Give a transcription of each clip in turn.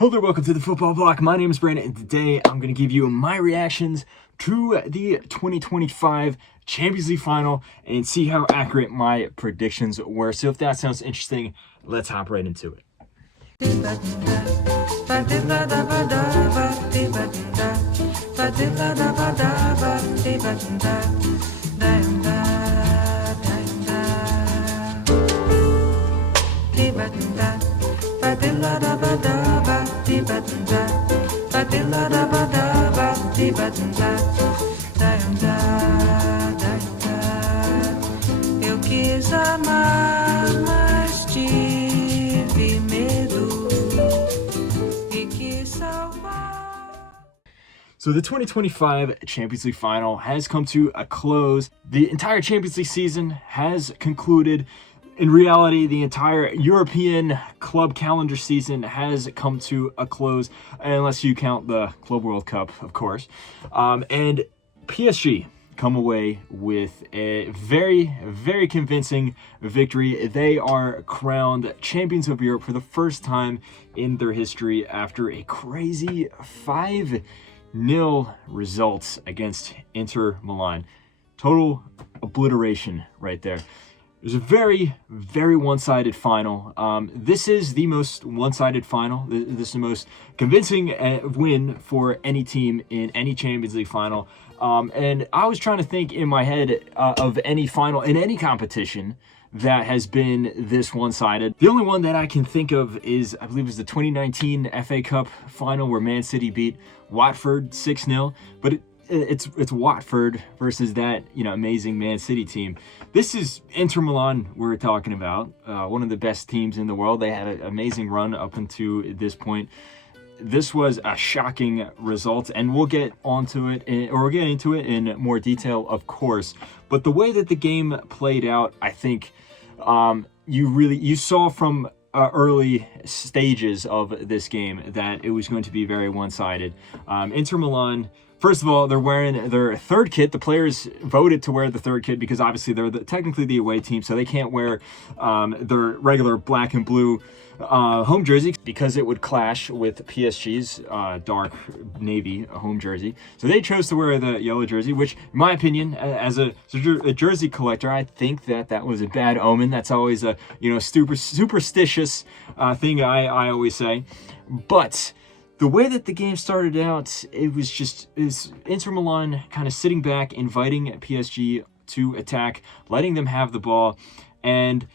Hello there, welcome to the Football Bloc. My name is Brandon, and today I'm going to give you my reactions to the 2025 Champions League Final and see how accurate my predictions were. So if that sounds interesting, let's hop right into it. Eu quis amar, mas tive medo e quis salvar. So the 2025 Champions League Final has come to a close. The entire Champions League season has concluded. In reality, the entire European club calendar season has come to a close, unless you count the Club World Cup, of course. And PSG come away with a very, very convincing victory. They are crowned champions of Europe for the first time in their history after a crazy 5-0 result against Inter Milan. Total obliteration right there. It was a very, very one-sided final. This is the most one-sided final. This is the most convincing win for any team in any Champions League final. And I was trying to think in my head of any final in any competition that has been this one-sided. The only one that I can think of is, I believe it was the 2019 FA Cup final where Man City beat Watford 6-0. But it's Watford versus that, amazing Man City team. This is Inter Milan we're talking about, one of the best teams in the world. They had an amazing run up until this point. This was a shocking result, and we'll get into it in more detail, of course. But the way that the game played out, I think you saw from early stages of this game that it was going to be very one-sided. Inter Milan, first of all, they're wearing their third kit. The players voted to wear the third kit because obviously they're technically the away team, so they can't wear their regular black and blue home jersey because it would clash with PSG's dark navy home jersey. So they chose to wear the yellow jersey, which, in my opinion, as a jersey collector, I think that was a bad omen. That's always a superstitious thing I always say. But the way that the game started out, it was Inter Milan kind of sitting back, inviting PSG to attack, letting them have the ball. And,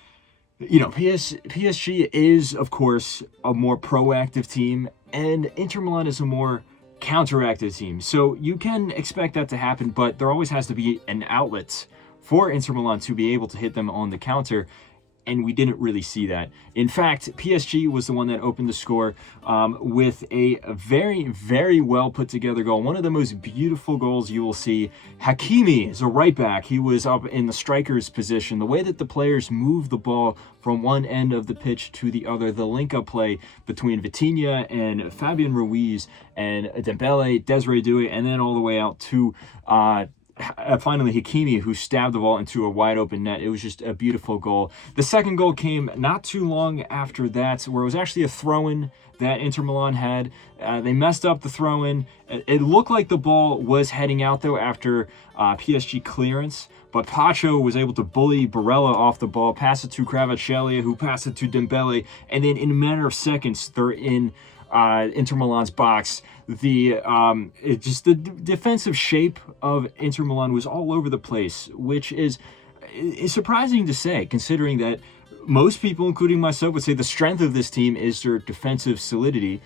PSG is, of course, a more proactive team, and Inter Milan is a more counteractive team. So you can expect that to happen, but there always has to be an outlet for Inter Milan to be able to hit them on the counter. And we didn't really see that. In fact, PSG was the one that opened the score with a very, very well put together goal. One of the most beautiful goals you will see. Hakimi is a right back. He was up in the striker's position. The way that the players move the ball from one end of the pitch to the other, the link-up play between Vitinha and Fabian Ruiz and Dembele, Desiree Doué, and then all the way out to finally Hakimi, who stabbed the ball into a wide open net. It was just a beautiful goal. The second goal came not too long after that, where it was actually a throw-in that Inter Milan had. They messed up the throw-in. It looked like the ball was heading out, though, after PSG clearance, but Pacho was able to bully Barella off the ball, pass it to Kvaratskhelia, who passed it to Dembele, and then in a matter of seconds, they're in Inter Milan's box. The defensive shape of Inter Milan was all over the place, which is surprising to say, considering that most people, including myself, would say the strength of this team is their defensive solidity.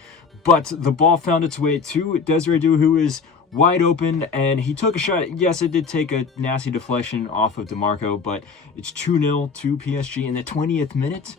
But the ball found its way to Desiree Doué, who is wide open, and he took a shot. Yes, it did take a nasty deflection off of DeMarco, but it's 2-0 to PSG in the 20th minute.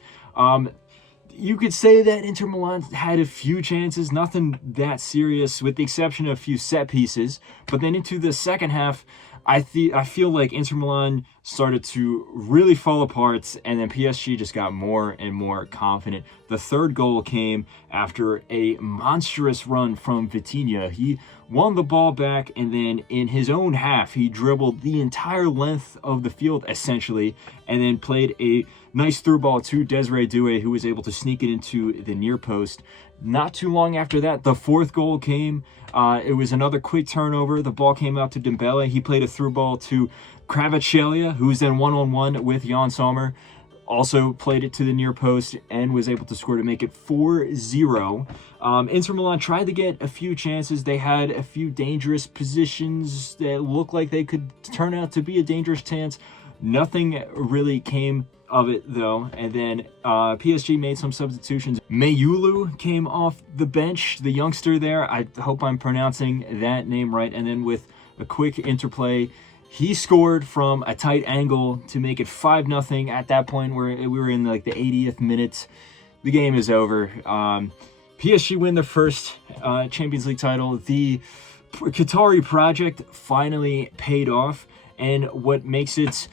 You could say that Inter Milan had a few chances, nothing that serious, with the exception of a few set pieces. But then into the second half, I feel like Inter Milan started to really fall apart, and then PSG just got more and more confident. The third goal came after a monstrous run from Vitinha. He won the ball back, and then in his own half, he dribbled the entire length of the field, essentially, and then played a nice through ball to Desiree Doué, who was able to sneak it into the near post. Not too long after that, the fourth goal came. It was another quick turnover. The ball came out to Dembele. He played a through ball to Kvaratskhelia, who was then one-on-one with Jan Sommer. Also played it to the near post and was able to score to make it 4-0. Inter Milan tried to get a few chances. They had a few dangerous positions that looked like they could turn out to be a dangerous chance. Nothing really came of it though, and then PSG made some substitutions. Mayulu came off the bench, the youngster there. I hope I'm pronouncing that name right. And then with a quick interplay, he scored from a tight angle to make it 5-0. At that point, where we were in like the 80th minute, the game is over. PSG win their first Champions League title. The Qatari project finally paid off, and what makes it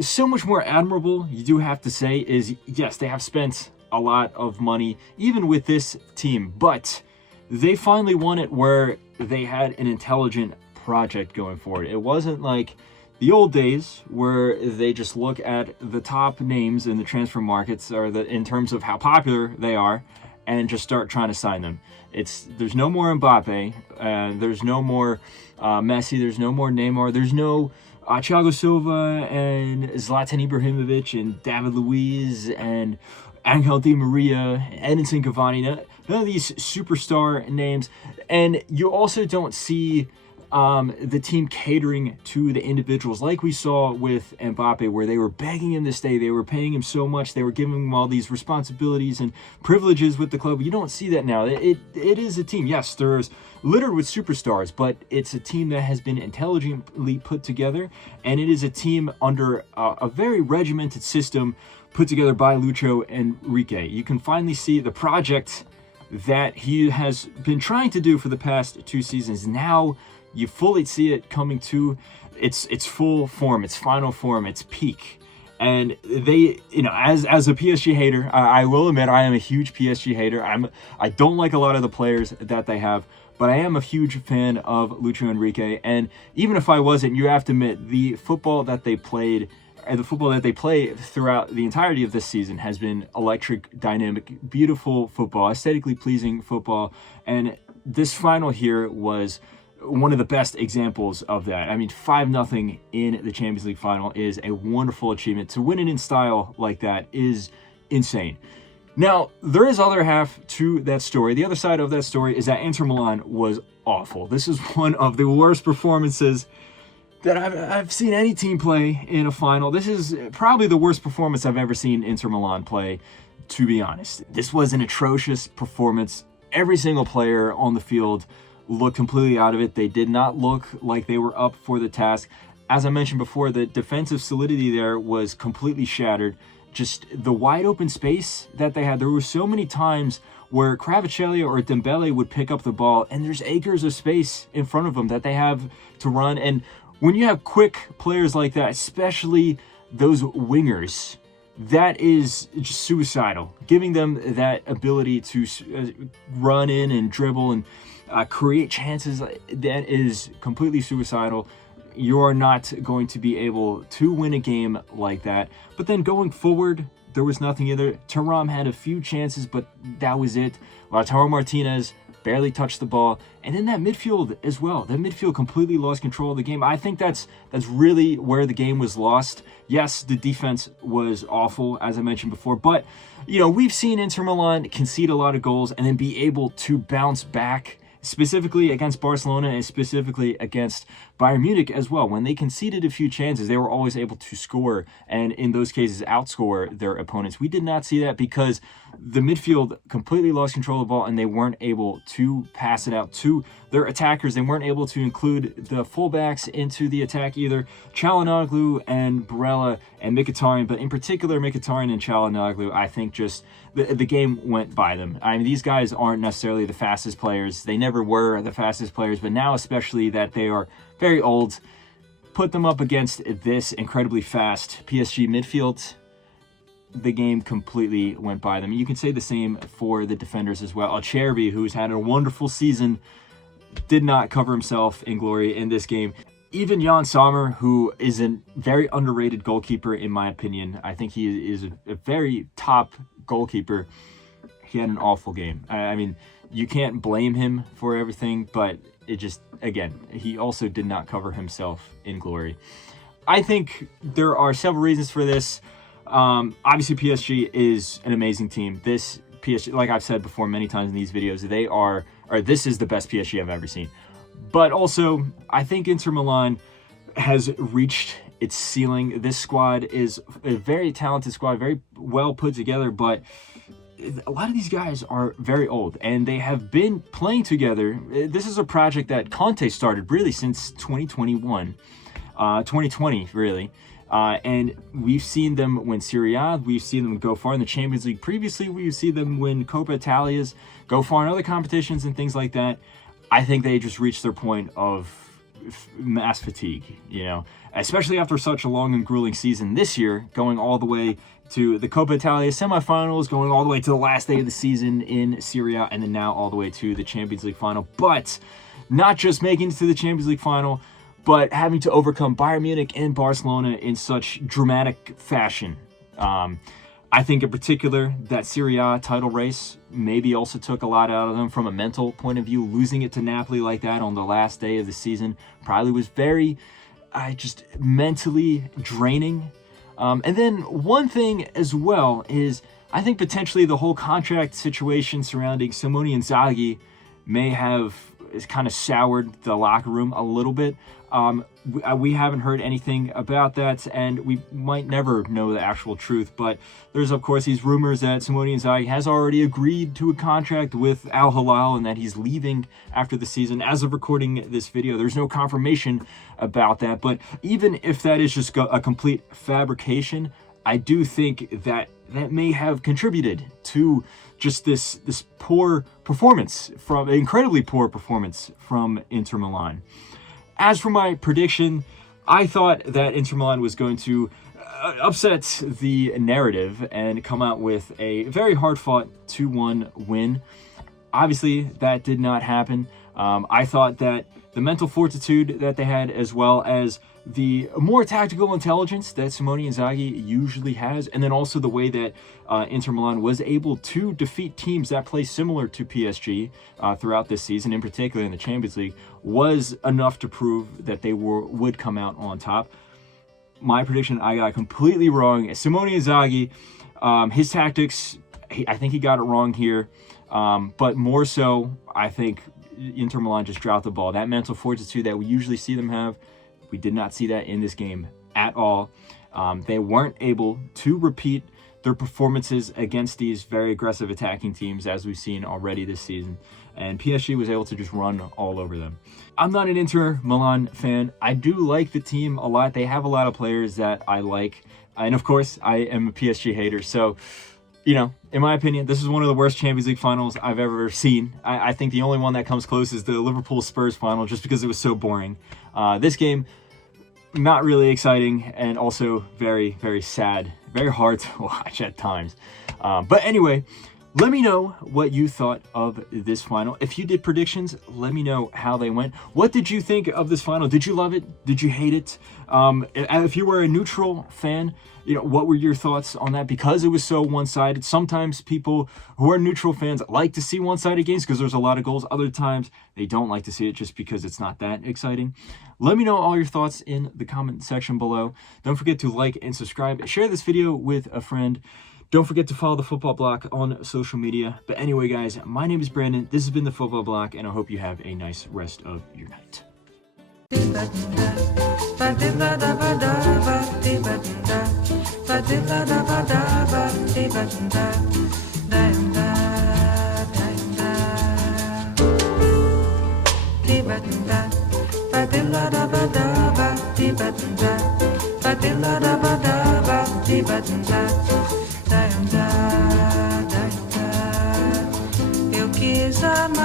so much more admirable, you do have to say, is yes, they have spent a lot of money even with this team, but they finally won it where they had an intelligent project going forward. It wasn't like the old days where they just look at the top names in the transfer markets, or in terms of how popular they are, and just start trying to sign them. There's no more Mbappe, there's no more Messi, there's no more Neymar, there's no Thiago Silva and Zlatan Ibrahimovic and David Luiz and Angel Di Maria, Edinson Cavani. None of these superstar names. And you also don't see the team catering to the individuals like we saw with Mbappe, where they were begging him to stay. They were paying him so much. They were giving him all these responsibilities and privileges with the club. You don't see that now. It is a team. Yes, there's littered with superstars, but it's a team that has been intelligently put together, and it is a team under a very regimented system put together by Lucho Enrique. You can finally see the project that he has been trying to do for the past 2 seasons. Now you fully see it coming to its full form, its final form, its peak. And they, as a PSG hater, I will admit I am a huge PSG hater. I don't like a lot of the players that they have, but I am a huge fan of Lucho Enrique. And even if I wasn't, you have to admit the football that they played, and the football that they play throughout the entirety of this season has been electric, dynamic, beautiful football, aesthetically pleasing football. And this final here was one of the best examples of that. I mean, 5-0 in the Champions League final is a wonderful achievement. To win it in style like that is insane. Now, there is other half to that story. The other side of that story is that Inter Milan was awful. This is one of the worst performances that I've seen any team play in a final. This is probably the worst performance I've ever seen Inter Milan play, to be honest. This was an atrocious performance. Every single player on the field looked completely out of it. They did not look like they were up for the task. As I mentioned before, the defensive solidity there was completely shattered. Just the wide open space that they had. There were so many times where Kvaratskhelia or Dembele would pick up the ball, and there's acres of space in front of them that they have to run. And when you have quick players like that, especially those wingers, that is just suicidal. Giving them that ability to run in and dribble and create chances, that is completely suicidal. You're not going to be able to win a game like that. But then going forward, there was nothing either. Thuram had a few chances, but that was it. Lautaro Martinez barely touched the ball. And then that midfield as well. That midfield completely lost control of the game. I think that's really where the game was lost. Yes, the defense was awful, as I mentioned before. But, we've seen Inter Milan concede a lot of goals and then be able to bounce back, specifically against Barcelona and specifically against Bayern Munich as well. When they conceded a few chances, they were always able to score, and in those cases outscore their opponents. We did not see that because the midfield completely lost control of the ball and they weren't able to pass it out to their attackers. They weren't able to include the fullbacks into the attack either. Çalhanoğlu and Barella and Mkhitaryan, but in particular Mkhitaryan and Çalhanoğlu, I think just the game went by them. I mean, these guys aren't necessarily the fastest players. They never were the fastest players, but now especially that they are very old, put them up against this incredibly fast PSG midfield, the game completely went by them. You can say the same for the defenders as well. Acerbi, who's had a wonderful season, did not cover himself in glory in this game. even Jan Sommer, who is a very underrated goalkeeper in my opinion, I think he is a very top goalkeeper. He had an awful game. I mean, you can't blame him for everything, but it just, again, he also did not cover himself in glory. I think there are several reasons for this. Obviously, PSG is an amazing team. This PSG, like I've said before many times in these videos, this is the best PSG I've ever seen. But also, I think Inter Milan has reached its ceiling. This squad is a very talented squad, very well put together, but a lot of these guys are very old, and they have been playing together. This is a project that Conte started really since 2020, really. And we've seen them win Serie A. We've seen them go far in the Champions League previously. We've seen them win Coppa Italias, go far in other competitions and things like that. I think they just reached their point of mass fatigue, especially after such a long and grueling season this year, going all the way to the Coppa Italia semifinals, going all the way to the last day of the season in Serie A, and then now all the way to the Champions League final. But not just making it to the Champions League final, but having to overcome Bayern Munich and Barcelona in such dramatic fashion. I think in particular that Serie A title race maybe also took a lot out of them from a mental point of view. Losing it to Napoli like that on the last day of the season probably was very just mentally draining. And then one thing as well is I think potentially the whole contract situation surrounding Simone Inzaghi may have kind of soured the locker room a little bit. We haven't heard anything about that, and we might never know the actual truth, but there's of course these rumors that Simone Inzaghi has already agreed to a contract with Al Hilal and that he's leaving after the season. As of recording this video, there's no confirmation about that, but even if that is just a complete fabrication, I do think that may have contributed to just this poor performance, incredibly poor performance from Inter Milan. As for my prediction, I thought that Inter Milan was going to upset the narrative and come out with a very hard-fought 2-1 win. Obviously, that did not happen. I thought that the mental fortitude that they had, as well as the more tactical intelligence that Simone Inzaghi usually has, and then also the way that Inter Milan was able to defeat teams that play similar to PSG throughout this season, in particular in the Champions League, was enough to prove that they would come out on top. My prediction, I got completely wrong. Simone Inzaghi, his tactics, I think he got it wrong here, but more so, I think Inter Milan just dropped the ball. That mental fortitude that we usually see them have, we did not see that in this game at all. They weren't able to repeat their performances against these very aggressive attacking teams as we've seen already this season. And PSG was able to just run all over them. I'm not an Inter Milan fan. I do like the team a lot. They have a lot of players that I like. And of course, I am a PSG hater. So, in my opinion, this is one of the worst Champions League finals I've ever seen. I think the only one that comes close is the Liverpool-Spurs final, just because it was so boring. This game, not really exciting, and also very, very sad. Very hard to watch at times. But anyway, let me know what you thought of this final. If you did predictions, let me know how they went. What did you think of this final? Did you love it? Did you hate it? If you were a neutral fan, what were your thoughts on that? Because it was so one-sided. Sometimes people who are neutral fans like to see one-sided games because there's a lot of goals. Other times they don't like to see it just because it's not that exciting. Let me know all your thoughts in the comment section below. Don't forget to like and subscribe. Share this video with a friend. Don't forget to follow the Football Bloc on social media. But anyway, guys, my name is Brandon. This has been the Football Bloc, and I hope you have a nice rest of your night. Eu quis amar.